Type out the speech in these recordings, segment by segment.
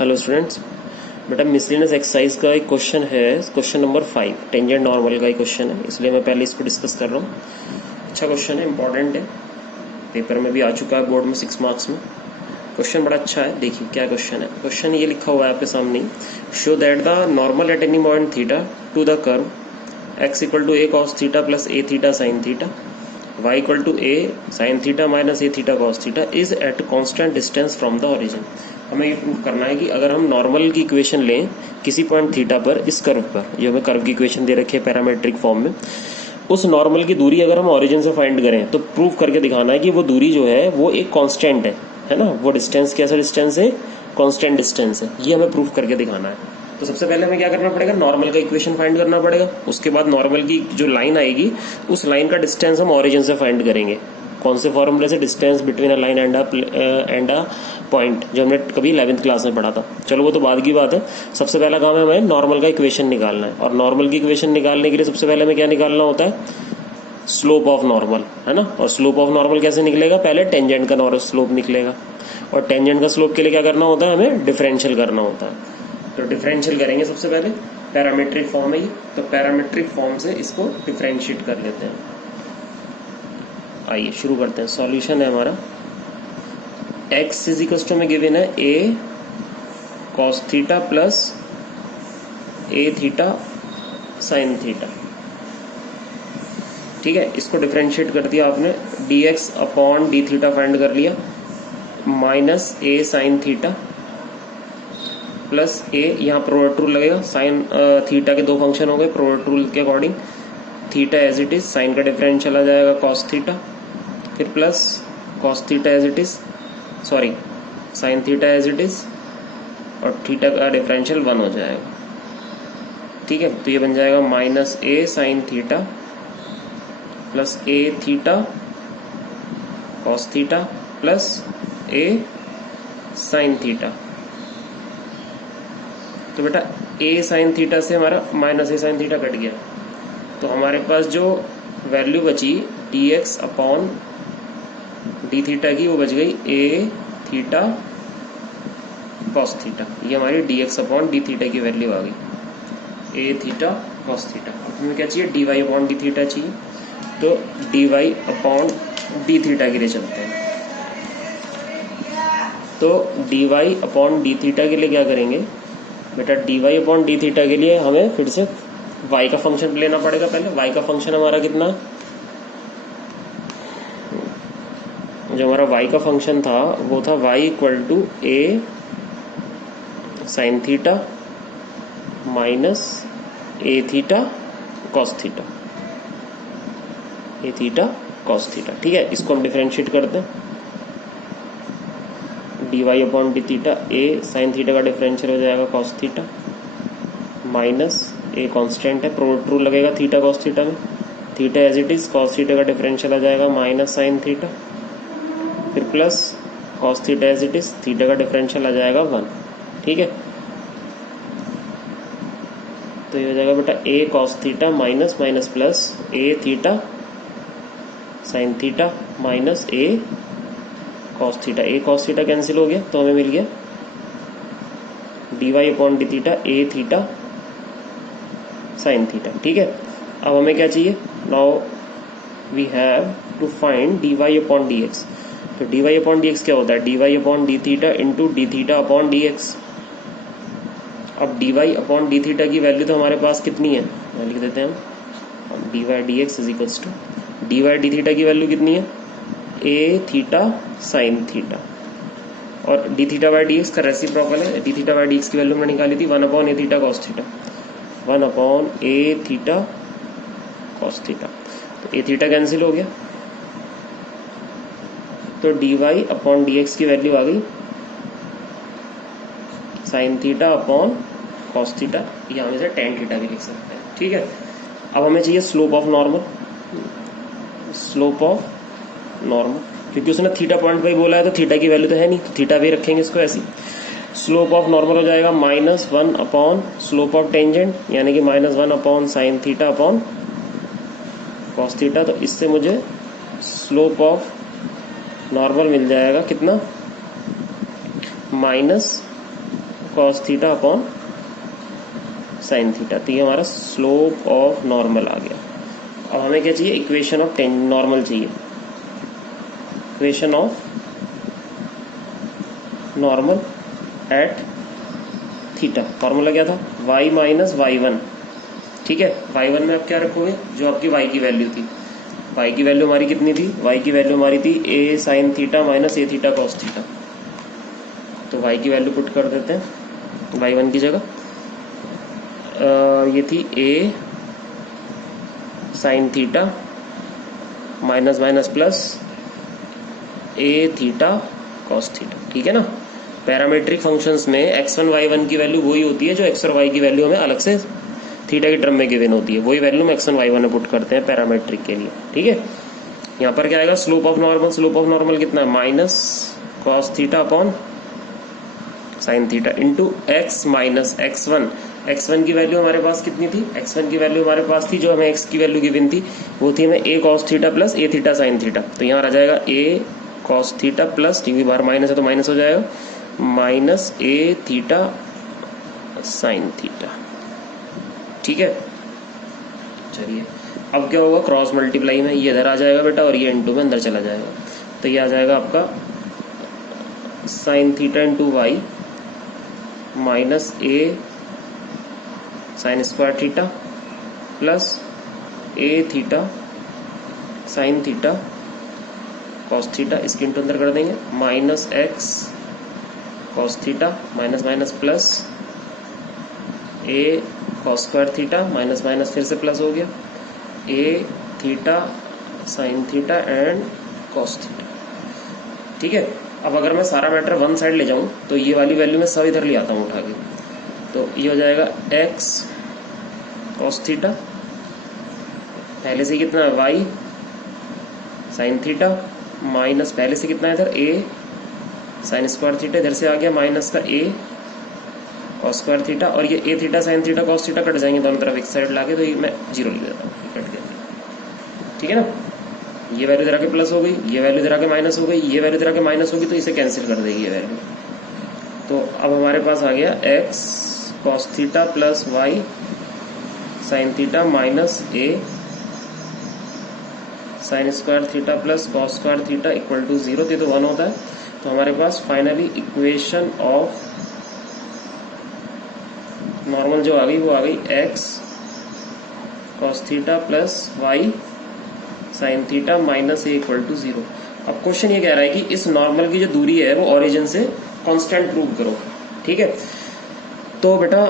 Hello students, बेटा miscellaneous exercise का एक क्वेश्चन है, क्वेश्चन नंबर 5 टेंजेंट नॉर्मल का ही क्वेश्चन है, इसलिए मैं पहले इसको डिस्कस कर रहा हूँ। अच्छा क्वेश्चन है, इंपॉर्टेंट है, पेपर में भी आ चुका है, बोर्ड में 6 मार्क्स में। क्वेश्चन बड़ा अच्छा है, देखिए क्या क्वेश्चन है। क्वेश्चन ये लिखा हुआ है आपके सामने, show that the normal at any point theta to the curve x equal to a cos theta plus a theta sign theta y equal to a sign theta minus a theta cos theta is at constant distance from the origin. हमें ये prove करना है कि अगर हम normal की equation लें किसी पॉइंट थीटा पर, इस कर्व पर, ये हमें कर्व की इक्वेशन दे रखी है पैरामेट्रिक फॉर्म में, उस नॉर्मल की दूरी अगर हम ओरिजिन से फाइंड करें तो प्रूव करके दिखाना है कि वो दूरी जो है वो एक कांस्टेंट है ना। वो डिस्टेंस कैसा डिस्टेंस है? कांस्टेंट डिस्टेंस है, ये हमें प्रूव करके दिखाना है। तो सबसे पहले हमें क्या करना पड़ेगा? नॉर्मल का इक्वेशन फाइंड करना पड़ेगा। उसके बाद नॉर्मल की जो लाइन आएगी उस लाइन का डिस्टेंस हम ओरिजिन से फाइंड करेंगे। कौन से फॉर्मूले से? Distance between a line and a point, जो हमने कभी 11th क्लास में पढ़ा था। चलो वो तो बाद की बात है। सबसे पहला काम है हमें नॉर्मल का इक्वेशन निकालना है, और नॉर्मल की इक्वेशन निकालने के लिए सबसे पहले हमें क्या निकालना होता है? स्लोप ऑफ नॉर्मल, है ना। और स्लोप ऑफ नॉर्मल कैसे निकलेगा? पहले टेंजेंट का नॉर्मल स्लोप निकलेगा, और टेंजेंट का स्लोप के लिए क्या करना होता है? हमें डिफरेंशियल करना होता है। तो डिफरेंशियल करेंगे सबसे पहले, पैरामीट्रिक फॉर्म है ये, तो पैरामीट्रिक फॉर्म से इसको डिफरेंशिएट कर लेते हैं। आइए शुरू करते हैं। सॉल्यूशन है हमारा x इज इक्वल टू में गिवन है a cos theta plus a theta sign theta. ठीक है, इसको डिफरेंशिएट कर दिया आपने, dx upon d theta find कर लिया, minus a sin theta plus a, यहाँ प्रोडक्ट रूल लगेगा, साइन थीटा के दो फंक्शन हो गए प्रोडक्ट रूल के according, theta as it is, sin का डिफरेंशियल आ जाएगा कॉस थीटा, फिर plus cos theta as it is, sorry sin theta as it is, और थीटा का डिफरेंशियल 1 हो जाएगा। ठीक है, तो ये बन जाएगा minus a sign theta plus a theta cos theta plus a sign theta. तो बेटा ए साइन थीटा से हमारा minus a sign theta cut गया, तो हमारे पास जो वैल्यू बची dx अपॉन डी थीटा की, वो बच गई ए थीटा कॉस थीटा। ये हमारी dx अपॉन डी थीटा की वैल्यू आ गई, ए थीटा कॉस थीटा। अब हमें क्या चाहिए? dy अपॉन डी थीटा चाहिए, तो dy अपॉन डी थीटा के लिए चलते हैं। तो dy अपॉन डी थीटा के लिए क्या करेंगे बेटा? dy अपॉन डी थीटा के लिए हमें फिर से y का फंक्शन लेना पड़ेगा। पहले y का फंक्शन हमारा कितना, जो हमारा y का फंक्शन था वो था y equal to a sign theta minus a theta cos theta, a theta cos theta. ठीक है, इसको हम डिफरेंशिएट करते हैं, d y upon d theta, a sign theta का डिफरेंशियल हो जाएगा cos theta, minus a constant है, प्रोडक्ट रूल लगेगा थीटा कॉस थीटा में, theta as it is, cos theta का डिफरेंशियल आ जाएगा माइनस साइन थीटा, फिर plus cos theta as it is, theta का डिफरेंशियल आ जाएगा 1। ठीक है, तो ये हो जाएगा बेटा a cos theta minus minus plus a theta sign theta minus a cos theta. A cos theta cancel हो गया, तो हमें मिल गया d y upon d theta a theta sign theta. ठीक है, अब हमें क्या चाहिए? Now we have to find d y upon d x. तो d y upon d x क्या होता है? D y upon d theta into d theta upon d x. अब d y upon d theta की value तो हमारे पास कितनी है, लिख देते हैं हम, d y d x is equals to, d y d theta की वैल्यू कितनी है? ए थीटा साइन थीटा, और d theta by d x का रेसिप्रोकल है, d theta by d x की वैल्यू हमने निकाली थी 1 upon a theta cos theta, 1 upon a theta cos theta. तो ए थीटा कैंसिल हो गया, तो d y upon d x की वैल्यू आ गई sin theta upon cos theta, या हम इसे टेन थीटा भी लिख सकते हैं। ठीक है, अब हमें चाहिए slope of normal, slope of normal, क्योंकि उसने थीटा पॉइंट पे बोला है तो थीटा की वैल्यू तो है नहीं, तो थीटा भी रखेंगे इसको ऐसी। स्लोप ऑफ नॉर्मल हो जाएगा -1 अपॉन स्लोप ऑफ टेंजेंट, यानी कि -1 upon sine theta upon cos theta. तो इससे मुझे स्लोप ऑफ नॉर्मल मिल जाएगा कितना? Cos theta upon sine theta. तो ये हमारा स्लोप ऑफ नॉर्मल आ गया। अब हमें क्या चाहिए, इक्वेशन ऑफ नॉर्मल चाहिए। Equation of normal at theta, formula क्या था, y माइनस y1। ठीक है, y1 में आप क्या रखोगे, जो आपकी y की वैल्यू थी। y की वैल्यू हमारी कितनी थी, y की वैल्यू हमारी थी a sin theta minus a theta cos theta. तो y की वैल्यू पुट कर देते हैं y1 की जगह। ये थी a sin theta minus minus plus a theta cos theta. ठीक है ना। पैरामीट्रिक फंक्शंस में x1 y1 की वैल्यू वही होती है जो x और y की वैल्यू हमें अलग से थीटा की टर्म में गिवन होती है, वही वैल्यू में x1 y1 में पुट करते हैं पैरामीट्रिक के लिए। ठीक है, यहाँ पर क्या आएगा, slope of normal. Slope of normal कितना है, minus cos theta upon sine theta into x minus x1। x1 की वैल्यू हमारे पास कितनी थी, x1 की वैल्यू हमारे पास थी जो हमें x की वैल्यू गिवन थी, वो थी हमें a cos theta plus a theta sign theta. तो यहाँ आ जाएगा a cos theta plus, T बाहर माइनस है तो माइनस हो जाएगा, minus a theta sign theta. ठीक है, चलिए अब क्या होगा, क्रॉस मल्टीप्लाई में ये इधर आ जाएगा बेटा और ये इनटू में अंदर चला जाएगा। तो ये आ जाएगा आपका sin theta into y minus a sin square theta plus a theta sign theta cos theta. इसके इंटू अंदर कर देंगे, minus x cos theta minus minus plus a cos square theta minus minus फिर से प्लस हो गया, a theta sign theta and cos theta. ठीक है, अब अगर मैं सारा मैटर वन साइड ले जाऊं तो ये वाली वैल्यू मैं सब इधर ले आता हूं उठा के। तो ये हो जाएगा x कॉस थीटा, पहले से कितना है y साइन थीटा माइनस पहले से कितना है इधर a साइन स्क्वायर थीटा, इधर से आ गया माइनस का a कॉस स्क्वायर थीटा, और ये a theta sign theta cos theta cut जाएंगे दोनों तरफ एक साइड लाके, तो ये मैं जीरो लिख देता हूँ, कट गया। ठीक है ना, ये वैल्यू इधर आके प्लस हो गई, ये वैल्यू इधर आके माइनस हो गई, ये वैल्यू इधर आके माइनस होगी, तो इसे कैंसिल कर देगी ये वैल्यू। तो अब हमारे पास आ गया x cos theta plus y sin theta minus a sin square theta plus cos square theta equal to 0। तो 1 होता है। तो हमारे पास फाइनली इक्वेशन ऑफ नॉर्मल जो आ गई वो आ गई x cos theta plus y sin theta minus a equal to 0। अब क्वेश्चन ये कह रहा है कि इस नॉर्मल की जो दूरी है वो ओरिजिन से कांस्टेंट प्रूव करो। ठीक है, तो बेटा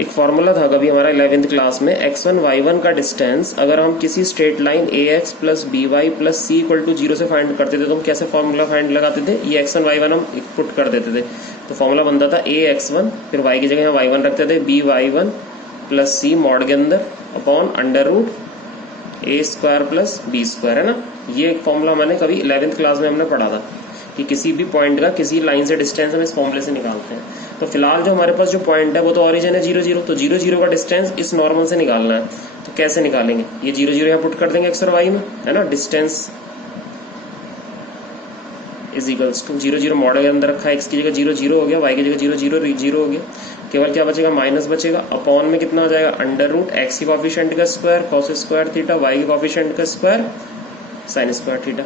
एक फॉर्मूला था कभी हमारा 11th क्लास में, x1 y1 का डिस्टेंस अगर हम किसी straight line ax plus by plus c equal to 0 से फाइंड करते थे तो हम कैसे फॉर्मूला फाइंड लगाते थे, ये x1 y1 हम पुट कर देते थे। तो फॉर्मूला बनता था ax1, फिर y की जगह यहाँ y1 रखते थे, by1 प्लस c मॉड के अंदर upon under root a square plus b square, है ना। ये फॉर्मूला मैंने कभी 11th क्लास में हमने पढ़ा था कि किसी भी पॉइंट का किसी लाइन से डिस्टेंस हम इस फॉर्मूले से निकालते हैं। तो फिलहाल जो हमारे पास जो पॉइंट है वो तो ओरिजिन है 0 0, तो 0 0 का डिस्टेंस इस नॉर्मल से निकालना है। तो कैसे निकालेंगे, ये 0 0 यहाँ पुट कर देंगे x और y में, है ना। Distance is equals to 0 0 model के अंदर रखा है, x की जगह 0 0 हो गया, y की जगह 0 0 0 हो गया, केवल क्या बचेगा माइनस बचेगा, अपॉन में कितना आ जाएगा अंडर रूट x की कॉफिशिएंट का square cos square theta y की कॉफिशिएंट का स्क्वायर साइन स्क्वायर थीटा।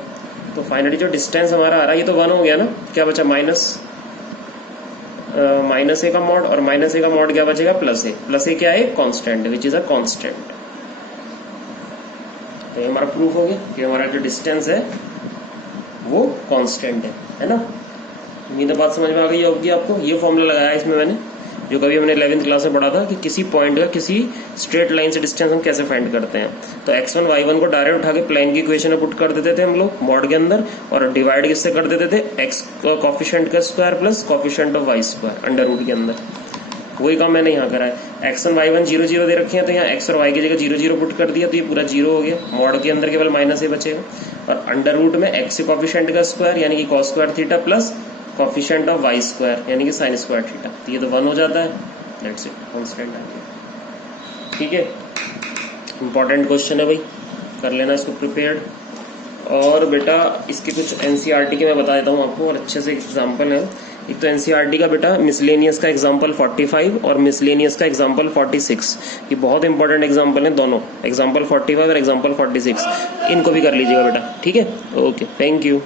तो फाइनली जो डिस्टेंस हमारा आ रहा है ये तो 1 हो गया ना, क्या बचा माइनस a का मॉड, और माइनस a का मॉड क्या बचेगा प्लस a क्या है constant, which is a constant. तो ये हमारा प्रूफ हो गया कि हमारा जो डिस्टेंस है वो कांस्टेंट है ना। उम्मीद है बात समझ में आ गई होगी आपको। ये फॉर्मूला लगाया है इसमें मैंने, जो कभी हमने 11th क्लास में पढ़ा था कि किसी पॉइंट का किसी स्ट्रेट लाइन से डिस्टेंस हम कैसे फाइंड करते हैं। तो x1 y1 को डायरेक्ट उठा के प्लेन की इक्वेशन में पुट कर देते थे हम लोग मॉड के अंदर, और डिवाइड किससे कर देते थे, x कॉफिशिएंट का square plus coefficient of y square under root के अंदर। वही काम मैंने यहाँ करा है। x1 y1 0 0 दे रखे हैं, तो यहाँ x और y की जगह 0 0 पुट कर दिया, तो ये पूरा 0 हो गया, मॉड के अंदर केवल माइनस a बचेगा, और अंडर रूट में x कॉफिशिएंट का स्क्वायर यानी कि cos square theta plus coefficient of y square यानी कि साइन स्क्वायर थीटा। तो ये तो 1 हो जाता है, दैट्स इट, कांस्टेंट आ गया। ठीक है, इंपॉर्टेंट क्वेश्चन है भाई, कर लेना इसको प्रिपेयर्ड। और बेटा इसके कुछ एनसीईआरटी के मैं बता देता हूँ आपको, और अच्छे से एग्जाम्पल है। एक तो एनसीईआरटी का बेटा मिसलेनियस का एग्जांपल 45 और मिसलेनियस का एग्जांपल 46, ये बहुत इंपॉर्टेंट एग्जांपल हैं दोनों, एग्जांपल 45 और एग्जांपल 46, इनको भी कर लीजिएगा बेटा, ठीक है। Okay, thank you.